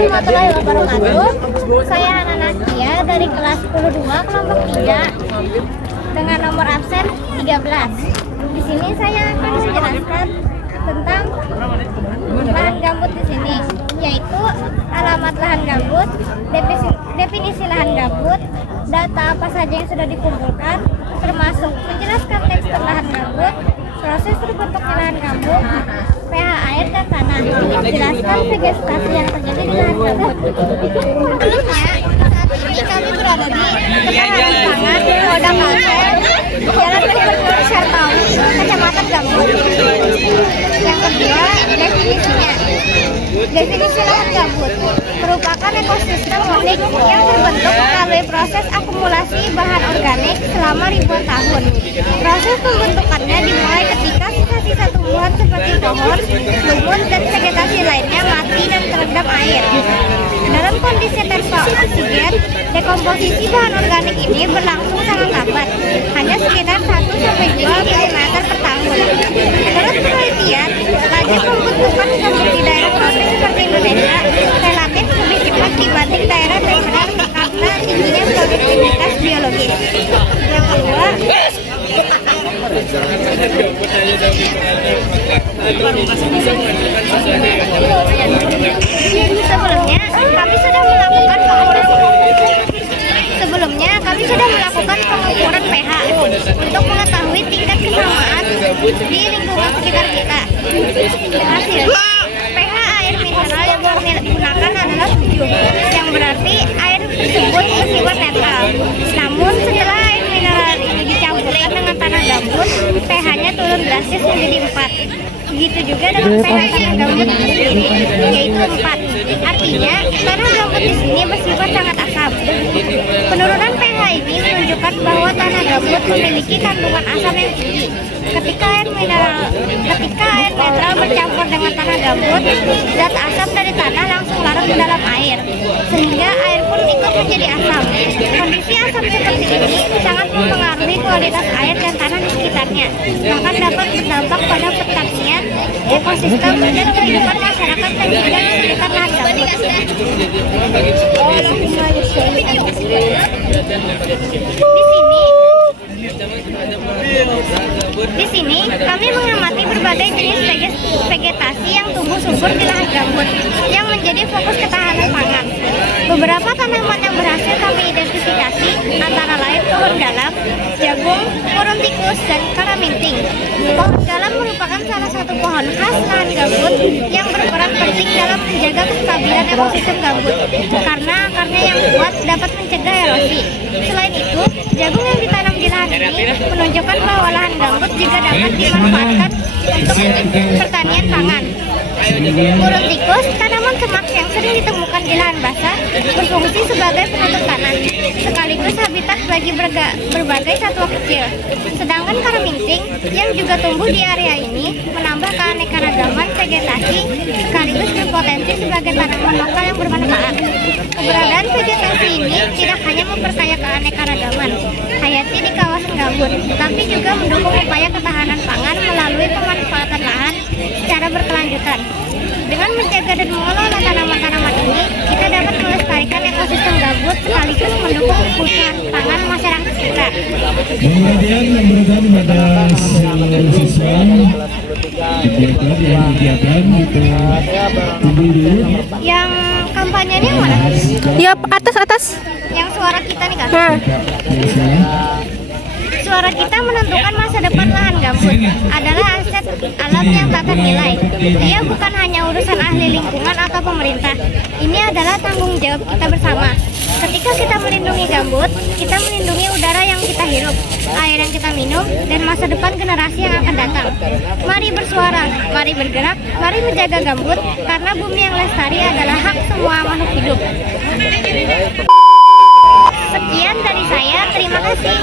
warahmatullahi wabarakatuh. Saya Hana Nakia dari kelas 10-2 kelompok 3 dengan nomor absen 13. Di sini saya akan menjelaskan tentang lahan gambut di sini, yaitu alamat lahan gambut, definisi lahan gambut, data apa saja yang sudah dikumpulkan, termasuk menjelaskan tekstur lahan gambut, proses terbentuknya lahan gambut, pH air dan tanah, menjelaskan vegetasi yang terjadi di lahan gambut. Sebelumnya, saat ini kami berada di Ketahanan Pangan, Polda Kalsel, Jalan Gubernur Syartawi, Kecamatan Gambut. Yang kedua, definisinya. Definisi lahan gambut merupakan ekosistem unik yang terbentuk melalui proses akumulasi bahan organik selama ribuan tahun. Proses pembentukannya dimulai ketika sisa-sisa tumbuhan seperti pohon, lumut, dan vegetasi lainnya mati dan terendam air. Dalam kondisi tanpa oksigen, dekomposisi bahan organik ini berlangsung sangat lambat, hanya sekitar 1-2 mm per tahun. Menurut penelitian, laju pembentukan gambut di daerah tropis seperti Indonesia relatif lebih cepat dibanding daerah terpencil karena tingginya produktivitas biologis. Yang kedua, Sebelumnya kami sudah melakukan pengukuran pH untuk mengetahui tingkat kesamaan di lingkungan sekitar kita. Hasilnya, pH air mineral yang kami gunakan adalah 7, yang berarti air tersebut bersifat netral. Namun setelah air mineral ini dicampurkan dengan tanah gambut, pH-nya turun drastis menjadi 4. Begitu juga dengan pH tanah gambut sendiri, yaitu 4. Artinya, tanah gambut di sini bersifat sangat asam. Penurunan pH ini menunjukkan bahwa tanah gambut memiliki kandungan asam yang tinggi. Ketika air netral bercampur dengan tanah gambut, zat asam dari tanah langsung larut ke dalam air, sehingga air pun ikut menjadi asam. Kondisi asam seperti ini sangat mempengaruhi kualitas air dan tanah di sekitarnya, bahkan dapat berdampak pada pertanian, ekosistem, dan kehidupan masyarakat dan juga di sekitar lahan gambut. Di sini kami mengamati berbagai jenis vegetasi yang tumbuh subur di lahan gambut yang menjadi fokus ketahanan pangan. Beberapa tanaman yang berhasil kami identifikasi antara lain pohon galam, jagung, kurun tikus, dan karaminting. Pohon galam merupakan salah satu pohon khas lahan gambut yang berperan penting dalam menjaga kestabilan ekosistem gambut karena akarnya yang kuat dapat mencegah erosi. Selain itu, jagung yang ditanam di lahan ini menunjukkan bahwa lahan gambut juga dapat dimanfaatkan untuk pertanian pangan. Kurun tikus, tanaman semak yang sering ditemukan di lahan basah, berfungsi sebagai penutup tanah, sekaligus habitat bagi berbagai satwa kecil. Sedangkan karaminting yang juga tumbuh di area ini menambah keanekaragaman vegetasi, sekaligus berpotensi sebagai tanaman lokal yang bermanfaat. Keberadaan vegetasi ini tidak hanya memperkaya keanekaragaman hayati di kawasan gambut, tapi juga mendukung upaya ketahanan pangan melalui pemanfaatan lahan secara berkelanjutan. Dengan menjaga dan mengelola tanaman-tanaman ini, kita dapat melestarikan ekosistem gambut sekaligus mendukung kebutuhan pangan masyarakat kita. Kemudian memberikan pada seluruh siswa kegiatan yang kampanyenya yang mana? Ya, atas. Yang suara kita nih kan? Suara kita menentukan masa depan lahan gambut adalah aset alam yang tak ternilai. Dia bukan hanya urusan ahli lingkungan atau pemerintah. Ini adalah tanggung jawab kita bersama. Ketika kita melindungi gambut, kita melindungi udara yang kita hirup, air yang kita minum, dan masa depan generasi yang akan datang. Mari bersuara, mari bergerak, mari menjaga gambut, karena bumi yang lestari adalah hak semua makhluk hidup. Sekian dari saya, terima kasih.